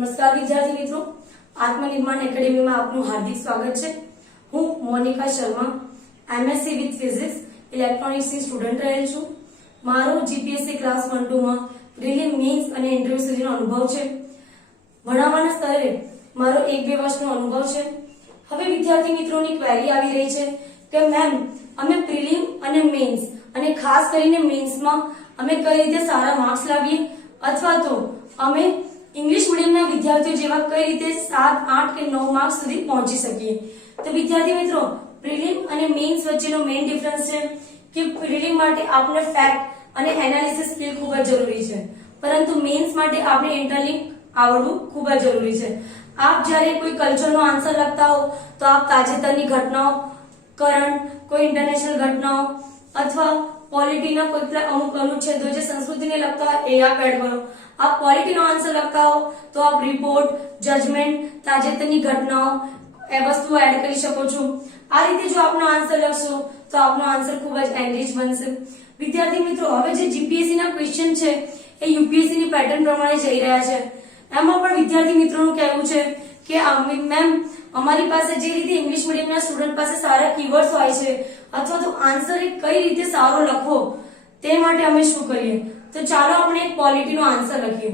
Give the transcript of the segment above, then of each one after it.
નમસ્કાર વિદ્યાર્થી મિત્રો, આત્મનિર્માણ એકેડેમી માં આપનું હાર્દિક સ્વાગત છે। હું Monika Sharma MSc with physics electronics ની સ્ટુડન્ટ રહેલ છું। મારો જીપીએસસી ક્લાસ 1-2 માં પ્રિલિમ મેન્સ અને ઇન્ટરવ્યુ સુધીનો અનુભવ છે। ભણાવવાના સ્તરે મારો 1-2 વર્ષનો અનુભવ છે। હવે વિદ્યાર્થી મિત્રોની ક્વેરી આવી રહી છે કે મેમ અમે પ્રિલિમ અને મેન્સ અને ખાસ કરીને મેન્સમાં અમે કઈ રીતે સારા માર્ક્સ લાવીએ અથવા તો અમે इंग्लिश मीडियम ना विद्यार्थियों जेवा कई रीते 7, 8 के 9 मार्क्स सुधी पहुंची सकीए। तो विद्यार्थी मित्रों प्रीलिम અને મેન્સ વચ્ચેનો મેઇન ડિફરન્સ છે કે પ્રીલિમ માટે આપણે ફેક્ટ અને એનાલિસિસ સ્કિલ ખૂબ જ જરૂરી છે, પરંતુ મેન્સ માટે આપણે ઇન્ટરલિંક આવડવું ખૂબ જ જરૂરી છે। આપ જ્યારે કોઈ કલ્ચરનો આન્સર લખતા હો તો આપ તાજેતરની ઘટનાઓ, કરંટ, કોઈ ઇન્ટરનેશનલ ઘટનાઓ અથવા पॉलिटी कोई अमुक अनुच्छेदों जो संस्कृति ने लगता है आप ऐड करो। आप पॉलिटी नो आंसर लगता हो तो आप रिपोर्ट, जजमेंट, ताजेतरनी घटनाओं ए वस्तु ऐड करी शको छो। आ रीते जो आपनो आंसर लखशो तो आपनो आंसर खूब ज एनरिच बनशे। विद्यार्थी मित्रों हवे जे जीपीएससी ना क्वेश्चन छे ए यूपीएससी नी पेटर्न प्रमाणे जई रह्या छे। एमां पण विद्यार्थी मित्रोनुं कहेवुं छे के मैम अमारी पासे जे रीते इंग्लिश मीडियम ना स्टूडेंट पासे सारा कीवर्ड्स होय छे अथवा तो आंसर कई रीते सारो लखो ते माटे अमे शुं करीए। तो चालो आपणे एक क्वॉलिटी नो आंसर लखीए।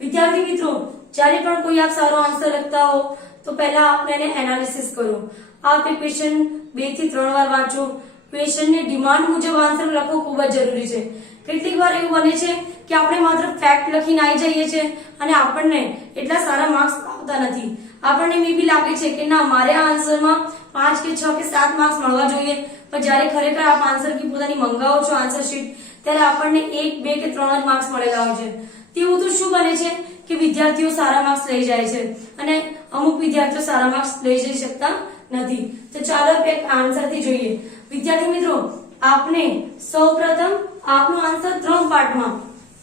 विद्यार्थी मित्रों ज्यारे पण कोई आप सारो आंसर लखता हो तो पहला आपने एने एनालिसिस करो। आप ए क्वेश्चन 2 થી 3 વાર वांचो। क्वेश्चन ने डिमांड मुजब आंसर लखવો ખૂબ જ જરૂરી છે। કેટલીક વાર એવું બને છે કે આપણે માત્ર ફેક્ટ લખીને આવી જઈએ છે અને આપણને એટલા સારા માર્ક્સ આવતા નથી। આપણને મે બી લાગે છે કે ના મારે આ આન્સરમાં 5 કે 6 કે 7 માર્ક્સ મળવા જોઈએ, પણ જ્યારે ખરેખર આપ આન્સર કી પોતાની મંગાવો છો આન્સર શીટ ત્યારે આપણને 1, 2 કે 3 જ માર્ક્સ મળેલા હોય છે। તેવું તો શું બને છે કે વિદ્યાર્થીઓ સારા માર્ક્સ લઈ જાય છે અને અમુક વિદ્યાર્થીઓ સારા માર્ક્સ લઈ જઈ શકતા નથી। તો ચાલો એક આન્સર થી જોઈએ। વિદ્યાર્થી મિત્રો आपने સૌપ્રથમ આપનો આન્સર 3 પાર્ટમાં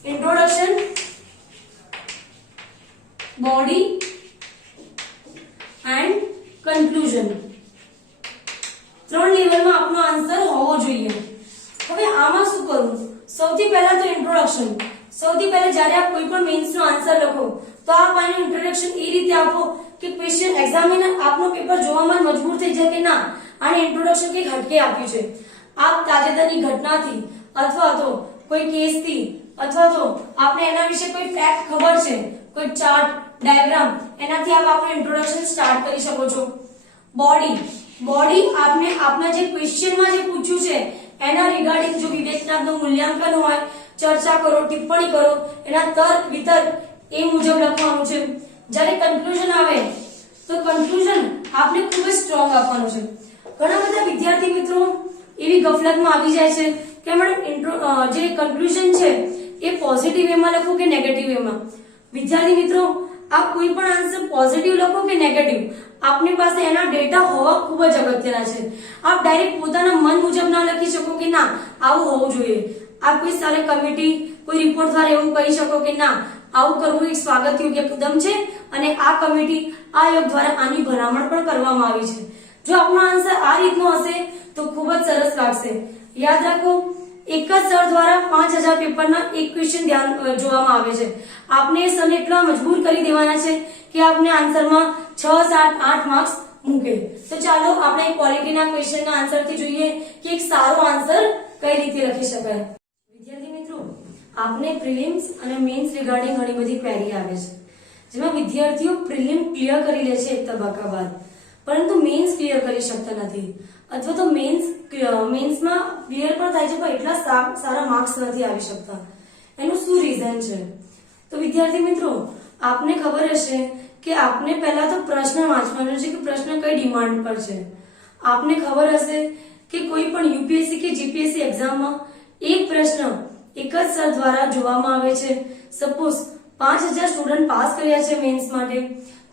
introduction, body and conclusion 3 level में आपनो आंसर होवो જોઈએ। હવે આમાં શું કરું? સૌથી પહેલા તો इंट्रोडक्शन। સૌથી પહેલા જ્યારે આપ કોઈ પણ મેન્સ નો આન્સર લખો તો આપ આનું इंट्रोडक्शन એ રીતે આપો કે ક્વેશ્ચન એક્ઝામિનર આપનો પેપર જોવામાં મજબૂર થઈ જાય કે ના આને इंट्रोडक्शन કે હટકે આપ્યું છે। आप ताजेतरनी घटनाथी अथवा तो कोई केसथी अथवा तो आपने एना विषे कोई फैक्ट खबर छे, कोई चार्ट, डायग्राम एनाथी आप आपनो इंट्रोडक्शन स्टार्ट करी शको छो। बॉडी आपने आपना जे क्वेश्चन में जे पूछ्યું છે एना रिगार्डिंग जो विवेचनात्मक मूल्यांकन होय चर्चा करो, टिप्पणी करो, एना तर्क वितर्क ए मुजब लखवानुं छे। જ્યારે કન્ક્લુઝન આવે તો કન્ક્લુઝન आपने खूब स्ट्रोंग આપવાનું છે। ઘણા બધા વિદ્યાર્થી મિત્રો એવી ગફલતમાં આવી જાય છે કે મેડમ જે કન્ક્લુઝન છે એ પોઝિટિવ વેમાં લખો કે નેગેટિવ વેમાં। વિદ્યાર્થી મિત્રો આપ કોઈ પણ આન્સર પોઝિટિવ લખો કે નેગેટિવ આપની પાસે એના ડેટા હોવા ખૂબ જ અગત્યના છે। આપ ડાયરેક્ટ પોતાના મન મુજબ ના લખી શકો કે ના આવું હોવું જોઈએ। આપ કોઈ સારી કમિટી કોઈ રિપોર્ટ દ્વારા એવું કહી શકો કે ના આવું કરવું એક સ્વાગત યોગ્ય કદમ છે અને આ કમિટી આયોગ દ્વારા આની ભલામણ પણ કરવામાં આવી છે। જો આપનો આન્સર આ રીતનો હશે तो खूब ज सरस लागशे। याद रखो एक ज सर द्वारा 5000 पेपर ना एक क्वेश्चन ध्यान जोवामां आवे छे। आपने सर એટલા મજબૂર કરી દેવાના છે કે આપને આન્સર માં 6, 7, 8 માર્ક્સ મૂકે। તો ચાલો આપણે ક્વોલિટી ના ક્વેશ્ચન ના આન્સર થી જોઈએ કે એક સારો આન્સર કઈ રીતે લખી શકાય। વિદ્યાર્થી મિત્રો આપને પ્રિલિમ્સ અને મેન્સ રિગાર્ડિંગ ઘણી બધી ક્વેરી આવે છે જેમાં વિદ્યાર્થીઓ પ્રિલિમ ક્લિયર કરી લે છે એક તબક્કા બાદ, પરંતુ મેન્સ ક્લિયર કરી શકતા નથી अथवा तो मेन्स में क्लियर पर थाय छे पण એટલા સારા मार्क्स નથી આવી શકતા। એનું શું રીઝન છે? તો વિદ્યાર્થી મિત્રો આપને ખબર હશે કે આપને પહેલા તો પ્રશ્ન વાંચવાનો છે કે પ્રશ્ન કઈ ડિમાન્ડ પર છે। આપને ખબર હશે કે કોઈ પણ यूपीएससी કે जीपीएससी एग्जाम में एक प्रश्न एक જ સર દ્વારા જોવામાં આવે છે। સપોઝ 5000 સ્ટુડન્ટ પાસ કર્યા છે મેન્સ માટે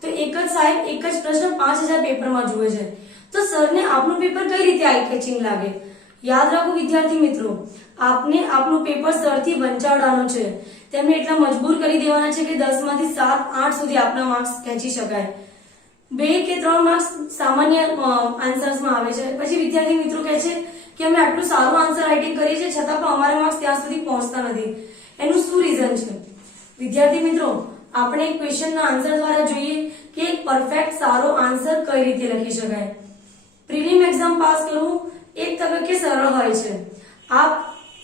તો એક જ સાહેબ એક જ પ્રશ્ન 5000 પેપર માં જોવે છે तो सर ने आपनो पेपर कई रीते आई कैचिंग लागे। याद रखो विद्यार्थी मित्रों आपने आपनो पेपर सर थी वंचाववानो छे। तेमने એટલા મજબૂર કરી દેવાના છે કે 10 માંથી 7, 8 સુધી આપના માર્ક્સ ખેંચી શકાય। 2 કે 3 માર્ક્સ સામાન્ય આન્સર્સ માં આવે છે। પછી વિદ્યાર્થી મિત્રો કહે છે કે અમે આટલું સારું આન્સર રાઇટિંગ કરીએ છે છતાં પણ અમારા માર્ક્સ ત્યાં સુધી પહોંચતા નથી। એનું શું રીઝન છે? વિદ્યાર્થી મિત્રો આપણે એક ક્વેશ્ચનના આન્સર દ્વારા જોઈએ કે એક પરફેક્ટ સારો આન્સર કઈ રીતે લખી શકાય. પ્રિલિમ એક્ઝામ પાસ કરવું એક તબક્કે સરળ હોય છે. આપ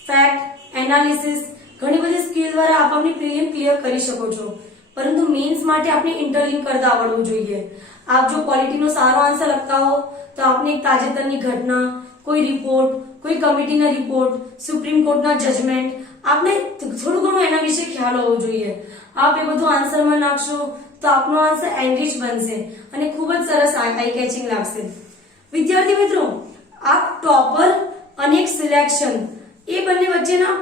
ફેક્ટ, એનાલિસિસ, ઘણી બધી સ્કિલ દ્વારા આપ આપની પ્રિલિમ ક્લિયર કરી શકો છો, પરંતુ મેન્સ માટે આપણે ઇન્ટરલિંક કરતા આવડવું જોઈએ. આપ જો ક્વોલિટીનો સારો આન્સર લખતા હો તો આપને એક તાજેતરની ઘટના, કોઈ રિપોર્ટ, કોઈ કમિટીના રિપોર્ટ, સુપ્રીમ કોર્ટના જજમેન્ટ, આપને થોડું ઘણું એના વિશે ખ્યાલ હોવો જોઈએ. આપ એ બધું આન્સરમાં નાખશો તો આપનો આન્સર એનરિચ બનશે અને ખૂબ જ સરસ આઈ કેચિંગ લાગશે. વિદ્યાર્થી મિત્રો, આપ ટોપર અને એક સિલેક્શન એ બંને વચ્ચેના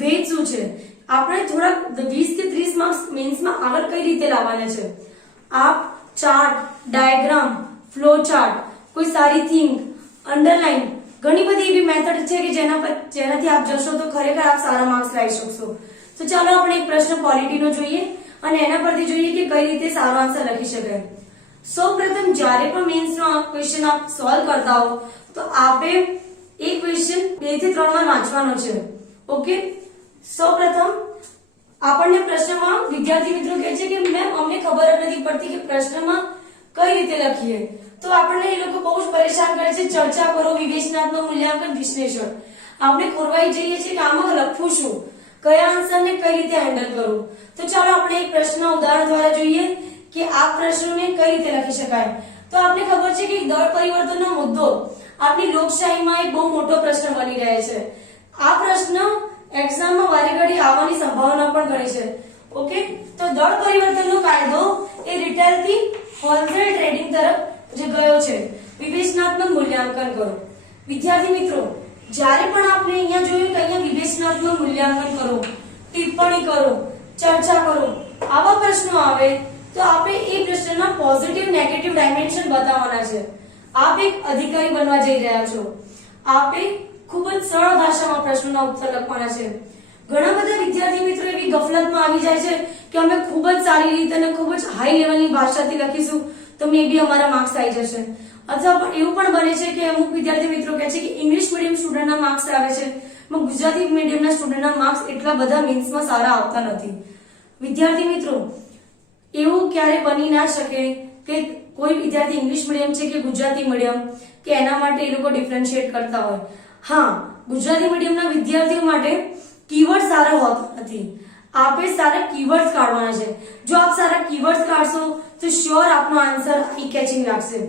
ભેદ શું છે? આપણે થોડા 20 કે 30 માર્ક્સ મેન્સમાં આગળ કઈ રીતે લાવવાના છે? આપ ચાર્ટ, ડાયાગ્રામ, ફ્લો ચાર્ટ, કોઈ સારી થીમ, અંડરલાઈન, ઘણી બધી એવી મેથડ છે કે જેનાથી આપ જશો તો ખરેખર આપ સારા માર્ક્સ લાવી શકશો. તો ચાલો આપણે એક પ્રશ્ન ક્વોલિટીનો જોઈએ અને એના પરથી જોઈએ કે કઈ રીતે સારો આન્સર લખી શકાય. સૌપ્રથમ જ્યારે પણ મેન્સનો આ ક્વેશ્ચન આપ સોલ્વ કરતા હો તો આપે એ ક્વેશ્ચન 2 થી 3 વાર વાંચવાનો છે. ઓકે, સૌપ્રથમ આપણને પ્રશ્નમાં વિદ્યાર્થી મિત્રો કહે છે કે મેમ અમને ખબર જ નથી પડતી કે પ્રશ્નમાં કઈ રીતે લખીએ. તો આપણને એ લોકો બહુ જ પરેશાન કરે છે. ચર્ચા કરો, વિવેચનાત્મક મૂલ્યાંકન, વિશ્લેષણ. આપણે ખોરવાઈ જઈએ છીએ કે આમાં લખવું શું, કયા આન્સરને કઈ રીતે હેન્ડલ કરવું. તો ચાલો આપણે એક પ્રશ્નના ઉદાહરણ દ્વારા જોઈએ કે આ પ્રશ્નને કઈ રીતે લખી શકાય. તો આપને ખબર છે કે દળ પરિવર્તનનો મુદ્દો આપણી લોકશાહીમાં એક બહુ મોટો પ્રશ્ન બની રહે છે. આ પ્રશ્ન એક્ઝામમાં વારેઘડી આવવાની સંભાવના પણ ઘણી છે. ઓકે, તો દળ પરિવર્તનનો કાયદો એ રિટેલ થી હોલસેલ ટ્રેડિંગ તરફ જે ગયો છે. વિવેચનાત્મક મૂલ્યાંકન કરો. વિદ્યાર્થી મિત્રો, જ્યારે પણ આપણે અહીંયા જોયું કે અહીંયા વિવેચનાત્મક મૂલ્યાંકન કરો, ટિપ્પણી કરો, ચર્ચા કરો, આવા પ્રશ્નો આવે તો આપણે એ પ્રશ્નના પોઝિટિવ નેગેટિવ ડાયમેન્શન બતાવવાના છે. આપ એક અધિકારી બનવા જઈ રહ્યા છો. આપે ખૂબ જ સરળ ભાષામાં પ્રશ્નોના ઉત્તર લખવાના છે. ઘણા બધા વિદ્યાર્થી મિત્રો એવી ગફલતમાં આવી જાય છે કે અમે ખૂબ જ સારી રીતે અને ખૂબ જ હાઈ લેવલની ભાષાથી લખીશું તો મે બી અમારા માર્ક્સ આવી જશે. અથવા એવું પણ બને છે કે અમુક વિદ્યાર્થી મિત્રો કહે છે કે ઇંગ્લિશ મીડિયમ સ્ટુડન્ટના માર્ક્સ આવે છે, ગુજરાતી મીડિયમના સ્ટુડન્ટના માર્ક્સ એટલા બધા મેન્સમાં સારા આવતા નથી. વિદ્યાર્થી મિત્રો, એવું ક્યારે બની ના શકે કે કોઈ વિદ્યાર્થી ઇંગ્લિશ મીડિયમ છે કે ગુજરાતી મીડિયમ કે એના માટે એ લોકો ડિફરન્શિએટ કરતા હોય. હા, ગુજરાતી મીડિયમના વિદ્યાર્થીઓ માટે કીવર્ડ સારા હોતા નથી. આપે સારા કીવર્ડ્સ કાઢવાના છે. જો આપ સારા કીવર્ડ્સ કાઢશો તો શ્યોર આપનો આન્સર આઈ કેચિંગ લાગશે.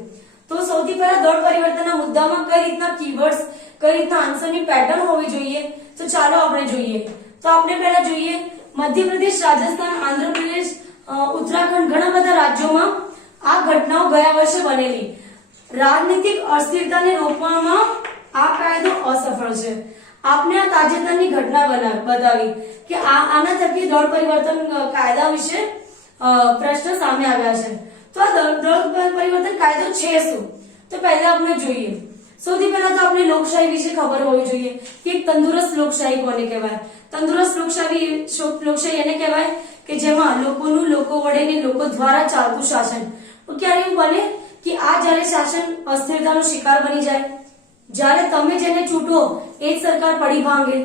તો સૌથી પહેલા દળ પરિવર્તનના મુદ્દામાં કઈ રીતના કીવર્ડ્સ, કઈ રીતના આન્સરની પેટર્ન હોવી જોઈએ તો ચાલો આપણે જોઈએ. તો આપણે પહેલા જોઈએ મધ્યપ્રદેશ, રાજસ્થાન, આંધ્રપ્રદેશ, ઉત્તરાખંડ, ઘણા બધા રાજ્યોમાં આ ઘટનાઓ ગયા વર્ષે બનેલી. રાજનીતિક અસ્થિરતાને રોકવામાં આ કાયદો અસફળ છે. આપને આ તાજેતરની ઘટના બતાવી કે આના થકી દળ પરિવર્તન કાયદા વિશે પ્રશ્ન સામે આવ્યા છે. તો આ દળ પરિવર્તન કાયદો છે શું? તો પહેલા આપણે જોઈએ. સૌથી પહેલા તો આપણે લોકશાહી વિશે ખબર હોવી જોઈએ કે એક તંદુરસ્ત લોકશાહી કોને કહેવાય. તંદુરસ્ત લોકશાહી એને કહેવાય કે જેમાં લોકોનું લોકો વડે ને લોકો દ્વારા ચાલતું શાસન. ક્યારે એવું બને કે આ જ્યારે શાસન અસ્થિરતાનો શિકાર બની જાય, જ્યારે તમે જેને ચૂંટો એ જ સરકાર પડી ભાંગે,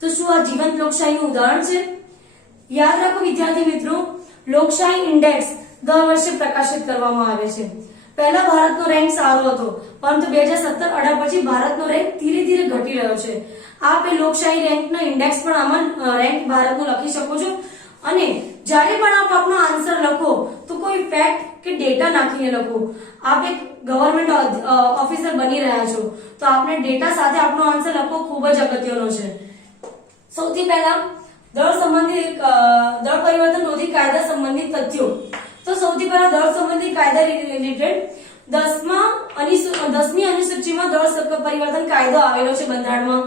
તો શું આ જીવંત લોકશાહીનું ઉદાહરણ છે? યાદ રાખો વિદ્યાર્થી મિત્રો, લોકશાહી ઇન્ડેક્સ દર વર્ષે પ્રકાશિત કરવામાં આવે છે. પહેલા ભારતનો રેન્ક સારો હતો, પરંતુ 2017-18 પછી ભારતનો રેન્ક ધીરે ધીરે ઘટી રહ્યો છે. આપ એ લોકશાહી રેન્કનો ઇન્ડેક્સ પણ આમાં રેન્ક ભારતનો લખી શકો છો. અને જ્યારે પણ આપ આપનો આન્સર લખો તો કોઈ ફેક્ટ કે ડેટા નાખીને લખો. આપ એક ગવર્નમેન્ટ ઓફિસર બની રહ્યા છો તો આપને ડેટા સાથે આપનો આન્સર લખવો ખૂબ જ અગત્યનો છે. સૌથી પહેલા દળ પરિવર્તન રોધી કાયદા સંબંધિત તથ્યો. તો સૌથી પહેલા દળ સંબંધિત કાયદા રિલેટેડ 10મી અનુસૂચિમાં દળ પરિવર્તન કાયદો આવેલો છે બંધારણમાં.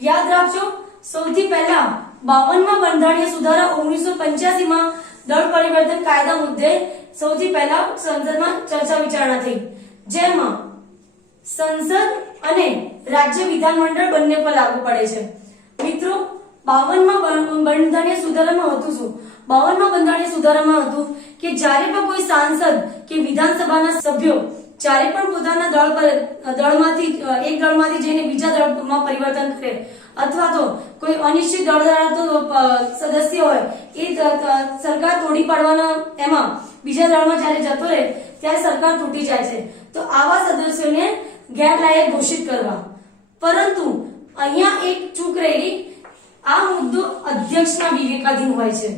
યાદ રાખજો, સૌથી પહેલા 52માં બંધારણીય સુધારા 1985માં દળ પરિવર્તન કાયદા મુદ્દે સૌથી પહેલા સંસદમાં ચર્ચા વિચારણા થઈ, જેમાં સંસદ અને રાજ્ય વિધાનમંડળ બંને પર લાગુ પડે છે. મિત્રો, 52માં બંધારણીય સુધારામાં હતું શું? 52માં બંધારણીય સુધારામાં હતું કે જ્યારે પણ કોઈ સાંસદ કે વિધાનસભાના સભ્યો જ્યારે પણ પોતાના દળમાંથી એક દળમાંથી જઈને બીજા દળમાં પરિવર્તન કરે અથવા તો કોઈ અનિશ્ચિત દળ ધરાવતો સદસ્ય હોય એ સરકાર તોડી પાડવાના એમાં બીજા દળમાં જ્યારે જતો રહે ત્યારે સરકાર તૂટી જાય છે, તો આવા સદસ્યોને ગેરલાયક ઘોષિત કરવા. પરંતુ અહીંયા એક ચૂક રહેલી, આ મુદ્દો અધ્યક્ષના વિવેકાધીન હોય છે.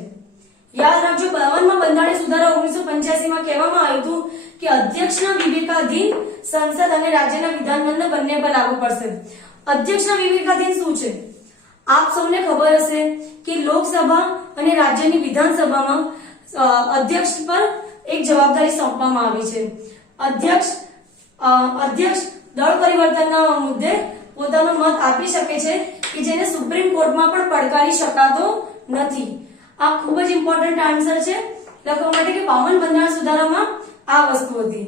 યાદ રાખજો, 52માં બંધારણીય સુધારા 1985 માં કહેવામાં આવ્યું હતું કે અધ્યક્ષના વિવેકાધીન સંસદ અને રાજ્યના વિધાનમંડળ બંને પર લાગુ પડશે. અધ્યક્ષના વિવેકાધીન શું છે? આપ સૌને ખબર હશે કે લોકસભા અને રાજ્યની વિધાનસભામાં અધ્યક્ષ પર એક જવાબદારી સોંપવામાં આવી છે. અધ્યક્ષ દળ પરિવર્તનના મુદ્દે પોતાનો મત આપી શકે છે કે જેને સુપ્રીમ કોર્ટમાં પણ પડકારી શકાતો નથી. આ ખૂબ જ ઇમ્પોર્ટન્ટ આન્સર છે લખવા માટે કે 52 બંધારણ સુધારામાં આ વસ્તુ હતી.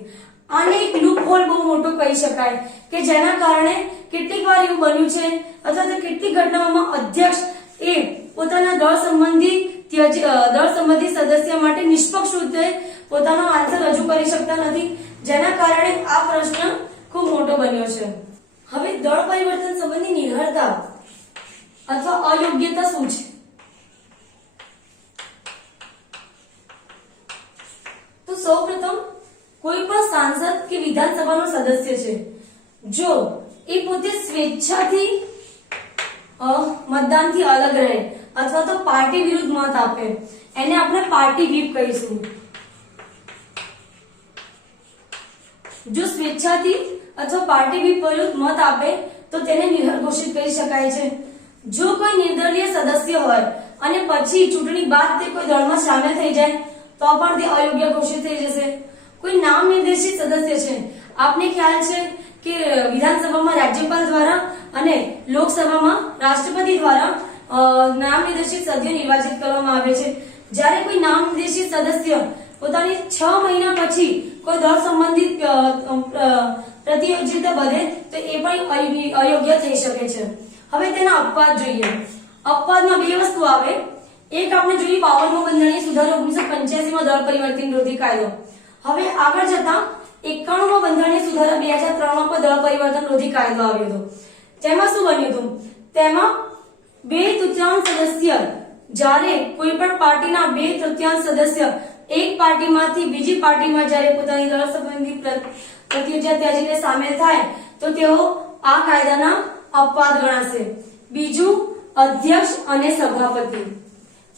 આને એક લૂપ હોલ બહુ મોટો કહી શકાય કે જેના કારણે કેટલીક વાર એવું બન્યું છે અથવા તો કેટલીક ઘટનાઓમાં અધ્યક્ષ એ પોતાના દળ સંબંધી સદસ્ય માટે નિષ્પક્ષ રીતે પોતાનો આન્સર રજૂ કરી શકતા નથી, જેના કારણે આ પ્રશ્ન ખૂબ મોટો બન્યો છે. હવે દળ પરિવર્તન સંબંધી નિર્ભરતા અથવા અયોગ્યતા શું છે? તો સૌપ્રથમ કોઈ પણ સાંસદ કે વિધાનસભાનો સદસ્ય છે, જો એ પોતે સ્વેચ્છાથી મતદાનથી અલગ રહે અથવા તો પાર્ટી વિરુદ્ધ મત આપે, એને આપણે પાર્ટી વ્હીપ કહીશું. જો સ્વેચ્છાથી અથવા પાર્ટી વ્હીપ વિરુદ્ધ મત આપે તો તેને નિર્હર ઘોષિત કરી શકાય છે. જો કોઈ નિર્દલીય સદસ્ય હોય અને પછી ચૂંટણી બાદ તે કોઈ દળમાં સામેલ થઈ જાય તો પણ તે અયોગ્ય ઘોષિત થઈ જશે. કોઈ નામ નિર્દેશિત સદસ્ય છે, આપને ખ્યાલ છે કે વિધાનસભામાં રાજ્યપાલ દ્વારા અને લોકસભામાં રાષ્ટ્રપતિ દ્વારા નામ નિર્દેશિત સભ્યો નિર્વાચિત કરવામાં આવે છે. જ્યારે કોઈ નામ નિર્દેશિત સદસ્ય પોતાની 6 મહિના પછી કોઈ દળ સંબંધિત પ્રતિયોગિતા બને તો એ પણ અયોગ્ય થઈ શકે છે. હવે તેના અપવાદ જોઈએ. અપવાદમાં બે વસ્તુ આવે. એક આપણે જોઈએ 52મો બંધારણીય સુધારો 1985માં દળ પરિવર્તન વિરોધી કાયદો. હવે આગળ જતા 91મો બંધારણીય સુધારા 2003માં પણ દળ પરિવર્તન વિરોધી કાયદો આવ્યો હતો. તેમાં શું બન્યું હતું? તેમાં 2/3 સદસ્ય, જ્યારે કોઈ પણ પાર્ટીના 2/3 સદસ્ય એક પાર્ટીમાંથી બીજી પાર્ટીમાં જ્યારે પોતાની દળ સંબંધી પ્રતિયોગિતા ત્યજીને સામેલ થાય તો તેઓ આ કાયદાના અપવાદ ગણાશે. બીજું, અધ્યક્ષ અને સભાપતિ.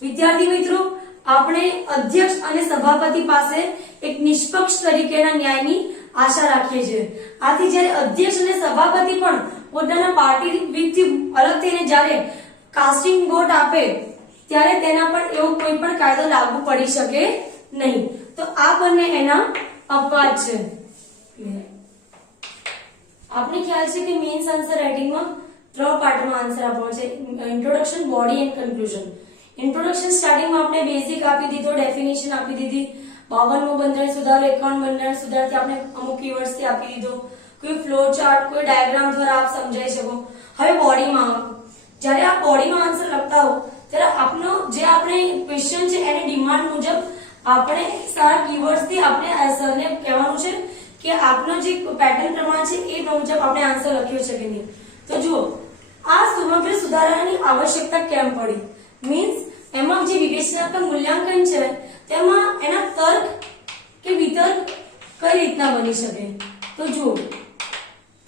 વિદ્યાર્થી મિત્રો, આપણે અધ્યક્ષ અને સભાપતિ પાસે એક નિષ્પક્ષ તરીકેના ન્યાયની આશા રાખીએ છીએ. આથી જ્યારે અધ્યક્ષ અને સભાપતિ પણ પોતાના પાર્ટી વ્હીપથી અલગ થઈને જ્યારે કાસ્ટિંગ વોટ આપે ત્યારે તેના પર એવો કોઈ પણ કાયદો લાગુ પડી શકે નહીં. તો આ બંને એના અપવાદ છે. આપને ખ્યાલ છે કે મેઇન્સ આન્સર રાઇટિંગમાં 3 પાર્ટમાં આન્સર આપવાનો છે: introduction, body and conclusion. Introduction સ્ટાર્ટિંગમાં આપણે બેઝિક આપી દીધો, ડેફિનેશન આપી દીધી. 52મો બંધારણ સુધારો, 51 બંધારણ સુધારાથી આપણે અમુક કીવર્ડ્સથી આપી દીધો. કોઈ ફ્લો ચાર્ટ, કોઈ ડાયાગ્રામ દ્વારા આપ સમજાઈ શકો. હવે બોડીમાં, જ્યારે આપ બોડીનો આન્સર લખતા હો ત્યારે આપનો જે આપણે ક્વેશ્ચન છે એની ડિમાન્ડ મુજબ આપણે સારા કીવર્ડ્સથી આપણે સરને કહેવાનું છે કે આપનો જે પેટર્ન પ્રમાણે છે એ મુજબ આપણે આન્સર લખ્યો છે કે નહીં. તો જુઓ, આ સમગ્ર સુધારાની આવશ્યકતા કેમ પડી? મીન્સ એમાં જે વિવેચનાત્મક મૂલ્યાંકન છે તેમાં એના તર્ક કે વિતર્ક કઈ રીતના બની શકે? તો જુઓ,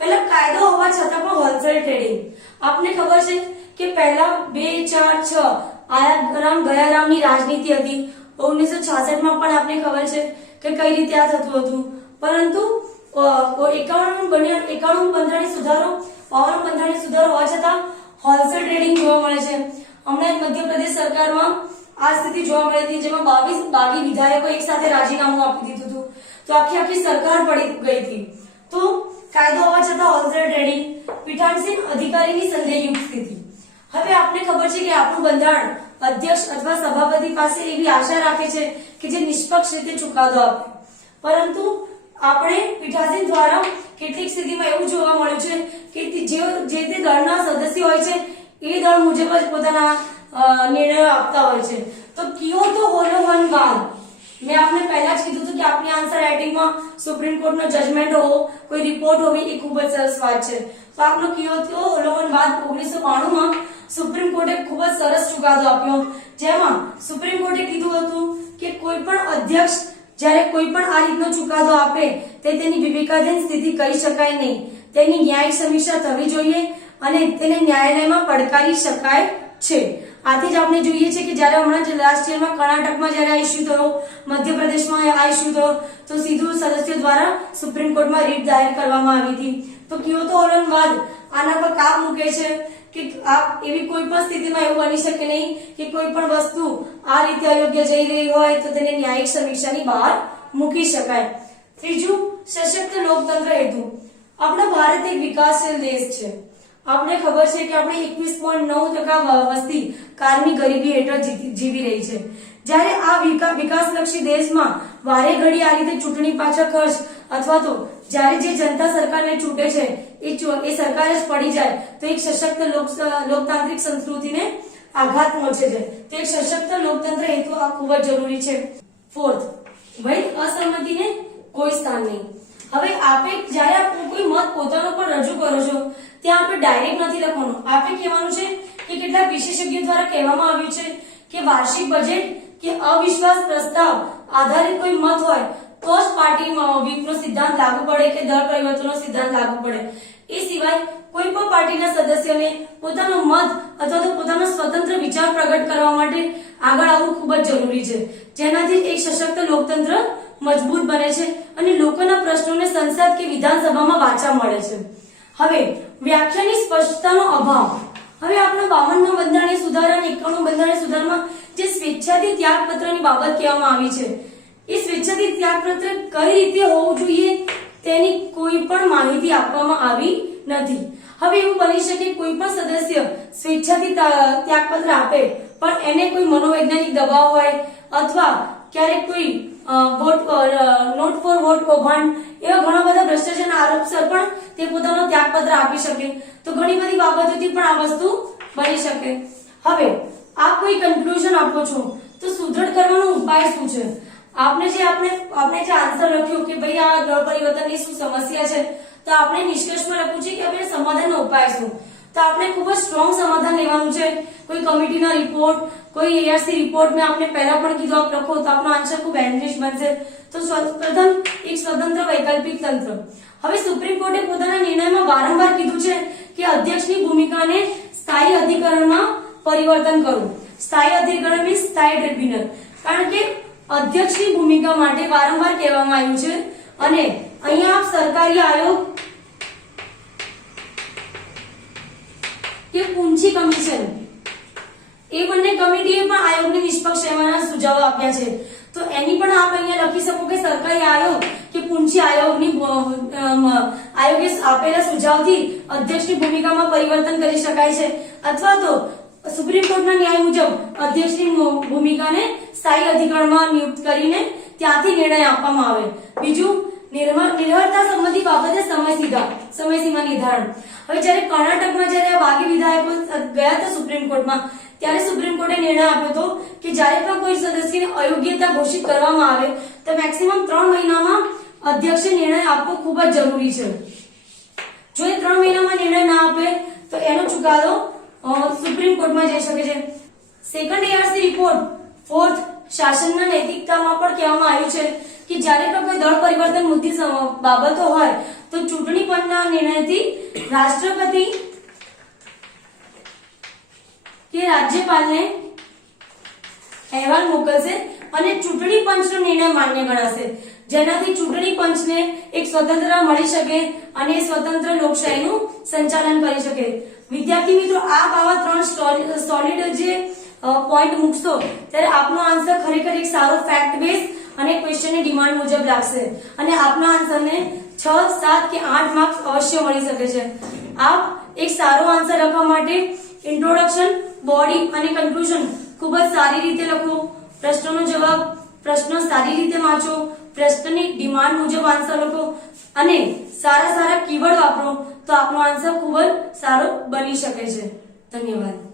પહેલા કાયદો હોવા છતાં પણ હોલસેલ ટ્રેડિંગ. આપને ખબર છે કે પહેલા 2, 4, 6 આયા રામ ગયા રામની રાજનીતિ હતી. 1966માં પણ આપને ખબર છે કે કઈ રીતે આ થતું હતું. પરંતુ 51 બંધારણીય સુધારો, 52 બંધારણીય સુધારો હોવા છતાં હોલસેલ ટ્રેડિંગ જોવા મળે છે. હમણાં મધ્યપ્રદેશ સરકારમાં આ સ્થિતિ જોવા મળી હતી, જેમાં 22 વિધાયકો એક સાથે રાજીનામું આપી દીધું હતું. તો આખી સરકાર પડી ગઈ હતી. તો કાયદો હોવા છતાં હોલસેલ ટ્રેડિંગ, પીઠાસીન અધિકારીની સંદેહયુક્ત સ્થિતિ. હવે આપને ખબર છે કે આપણું બંધારણ અધ્યક્ષ અથવા સભાપતિ પાસે એવી આશા રાખે છે કે જે નિષ્પક્ષ રીતે ચુકાદો આપે. પરંતુ આપણે પીઠાસીન દ્વારા કેટલીક સ્થિતિમાં એવું જોવા મળ્યું છે કે જે તે દળના સદસ્ય હોય છે એ દળ મુજબ જ પોતાના નિર્ણયો આપતા હોય છે. તો કિયોતો હોલોવન બાદ મેં આપને પહેલા જ કીધું હતું કે આપની આન્સર રાઇટિંગમાં સુપ્રીમ કોર્ટનો જજમેન્ટ હોવો, કોઈ રિપોર્ટ હોવી એ ખૂબ જ સરસ વાત છે. તો આપનો કિયોતો અવલોકન બાદ 1992 માં સુપ્રીમ કોર્ટે ખૂબ જ સરસ ચુકાદો આપ્યો, જેમાં સુપ્રીમ કોર્ટે કીધું હતું કે કોઈ પણ અધ્યક્ષ જ્યારે કોઈ પણ આ રીતનો ચુકાદો આપે તે તેની વિવેકાધીન સ્થિતિ કહી શકાય નહીં, તેની ન્યાયિક સમીક્ષા થવી જોઈએ અને તેને ન્યાયાલયમાં પડકારી શકાય છે. આથી જ આપણે જોઈએ છે કે જ્યારે હમણાં જ લાસ્ટ યરમાં કર્ણાટકમાં જ્યારે આ ઇસ્યુ થયો, મધ્યપ્રદેશમાં આ ઇસ્યુ થયો, તો સીધું સદસ્યો દ્વારા સુપ્રીમ કોર્ટમાં રીટ દાયર કરવામાં આવી હતી. તો કિયોતો અવલોકન બાદ આના પર કાપ મૂકે છે કે એવી કોઈ પણ સ્થિતિમાં એવું બની શકે નહીં કે કોઈ પણ વસ્તુ આ રીતે અયોગ્ય જઈ રહી હોય તો તેને ન્યાયિક સમીક્ષાની બહાર મૂકી શકાય. ત્રીજું, સશક્ત લોકતંત્ર હેતુ. આપણો ભારત એક વિકાસશીલ દેશ છે. આપણે ખબર છે કે આપણે 21.9% વસ્તી કારની ગરીબી હેઠળ જીવી રહી છે. જ્યારે આ વિકાસલક્ષી દેશમાં વારે ઘડી આ રીતે ચૂંટણી પાછળ ખર્ચ અથવા તો જ્યારે જે જનતા સરકારને ચૂંટે છે એ સરકાર જ પડી જાય તો એક સશક્ત લોકતાંત્રિક સંસ્કૃતિને આઘાત પહોંચે છે. તો એક સશક્ત લોકતંત્ર હેતુ આ ખૂબ જ જરૂરી છે. ફોર્થ, વૈધ અસહમતિને કોઈ સ્થાન નહીં. હવે આપે જ્યારે આપ કોઈ મત પોતાનો પર રજૂ કરો છો ત્યાં આપણે ડાયરેક્ટ નથી લખવાનું. આપે કહેવાનું છે કે કેટલાક વિશેષજ્ઞો દ્વારા કહેવામાં આવ્યું છે કે વાર્ષિક બજેટ કે અવિશ્વાસ પ્રસ્તાવ આધારિત કોઈ મત હોય તો જ પાર્ટી વ્હીપનો સિદ્ધાંત લાગુ પડે કે દળ પરિવર્તનનો સિદ્ધાંત લાગુ પડે. એ સિવાય કોઈ પણ પાર્ટીના સદસ્યને પોતાનો મત અથવા તો પોતાનો સ્વતંત્ર વિચાર પ્રગટ કરવા માટે આગળ આવવું ખૂબ જ જરૂરી છે, જેનાથી એક સશક્ત લોકતંત્ર મજબૂત બને છે અને લોકોના પ્રશ્નોને સંસદ કે વિધાનસભામાં વાચા મળે છે. હવે વ્યાખ્યાની સ્પષ્ટતાનો અભાવ. હવે આપણો 52મા બંધારણીય સુધારા અને 51મા બંધારણીય સુધારામાં જે સ્વેચ્છાથી ત્યાગપત્રની બાબત કહેવામાં આવી છે, એ સ્વેચ્છાથી ત્યાગપત્ર કઈ રીતે હોવું જોઈએ તેની કોઈ પણ માહિતી આપવામાં આવી નથી. હવે એવું બની શકે કોઈ પણ સદસ્ય સ્વેચ્છાથી ત્યાગપત્ર આપે પણ એને કોઈ મનોવૈજ્ઞાનિક દબાવ હોય અથવા ક્યારેક કોઈ નોટ ફોર વોટ કૌભાંડ એવા ઘણા બધા ભ્રષ્ટાચારના આરોપસર પણ તે પોતાનો ત્યાગપત્ર આપી શકે. તો ઘણી બધી બાબતોથી પણ આ વસ્તુ બની શકે. હવે આપ કોઈ કન્ક્લુઝન આપો છો તો સુદ્રઢ કરવાનો ઉપાય શું છે? આપણે જે આન્સર લખ્યું કે ભાઈ આ દળ પરિવર્તનની શું સમસ્યા છે, તો આપણે નિષ્કર્ષમાં લખ્યું છે કે આપણે સમાધાનનો ઉપાય શું. તો આપણે ખૂબ જ સ્ટ્રોંગ સમાધાન લેવાનું છે. કોઈ કમિટીના રિપોર્ટ, કોઈ એઆરસી રિપોર્ટ મેં આપને પહેલા પણ કીધું આપ લખો તો આપણો આન્સર ખૂબ એન્રિચ બનશે. તો પ્રથમ એક સ્વતંત્ર વૈકલ્પિક તંત્ર. હવે સુપ્રીમ કોર્ટે પોતાના નિર્ણયમાં વારંવાર કીધું છે કે અધ્યક્ષની ભૂમિકાને સ્થાયી અધિકરણમાં પરિવર્તન કરવું. સ્થાયી અધિકરણ મીન્સ સ્થાયી ટ્રિબ્યુનલ. કારણ કે અધ્યક્ષની ભૂમિકા માટે વારંવાર કહેવામાં આવ્યું છે અને અહીંયા સરકારી આયોગ કે પૂંછી કમિશન એ બંને કમિટીએ પણ આયોગને નિષ્પક્ષ રહેવાના સુઝાવો આપ્યા છે. તો એની પણ આપ અહીંયા લખી શકો કે સરકારી આયોગ કે પૂંછી આયોગે આપેલા સુઝાવથી અધ્યક્ષની ભૂમિકામાં પરિવર્તન કરી શકાય છે અથવા તો સુપ્રીમ કોર્ટના ન્યાય મુજબ અધ્યક્ષની ભૂમિકાને સ્થાયી અધિકરણમાં નિયુક્ત કરીને ત્યાંથી નિર્ણય આપવામાં આવે. બીજું, નિર્ભરતા સંબંધી બાબતે સમયસીમા નિર્ધારણ. હવે જ્યારે કર્ણાટકમાં જ્યારે બાગી વિધાયકો ગયા હતા સુપ્રીમ કોર્ટમાં ત્યારે સુપ્રીમ કોર્ટે નિર્ણય આપ્યો હતો કે જ્યારે પણ કોઈ સદસ્યને અયોગ્યતા ઘોષિત કરવામાં આવે તો મેક્સિમમ 3 મહિનામાં અધ્યક્ષે નિર્ણય આપવો ખૂબ જ જરૂરી છે. જો એ 3 મહિનામાં નિર્ણય ના આપે તો એનો ચુકાદો સુપ્રીમ કોર્ટમાં જઈ શકે છે. Second arc report. ફોર્થ, શાસનના નૈતિકતામાં પણ કહેવામાં આવ્યું છે કે જ્યારે પણ કોઈ દળ પરિવર્તન મુદ્દે બાબતો હોય તો ચૂંટણી પંચના નિર્ણયથી રાષ્ટ્રપતિ કે રાજ્યપાલને અહેવાલ મોકલશે અને ચૂંટણી પંચનો નિર્ણય માન્ય ગણાશે, જેનાથી ચૂંટણી પંચને એક સ્વતંત્ર મળી શકે અને સ્વતંત્ર લોકશાહીનું સંચાલન કરી શકે. વિદ્યાર્થી મિત્રો, આપ આવા 3 સોલિડ જે પોઈન્ટ મૂકશો ત્યારે આપનો આન્સર ખરેખર એક સારો ફેક્ટ બેઝ અને ક્વેશ્ચનની ડિમાન્ડ મુજબ લાગશે અને આપના આન્સરને 6, 7 કે 8 માર્ક્સ અવશ્ય મળી શકે છે. આપ એક સારો આન્સર લખવા માટે ઇન્ટ્રોડક્શન, બોડી અને કન્ક્લુઝન ખૂબ જ સારી રીતે લખો. પ્રશ્નોનો જવાબ, પ્રશ્નો સારી રીતે વાંચો, પ્રશ્નની ડિમાન્ડ મુજબ આન્સર લખો અને સારા કીવર્ડ વાપરો તો આપનો આન્સર ખૂબ જ સારો બની શકે છે. ધન્યવાદ.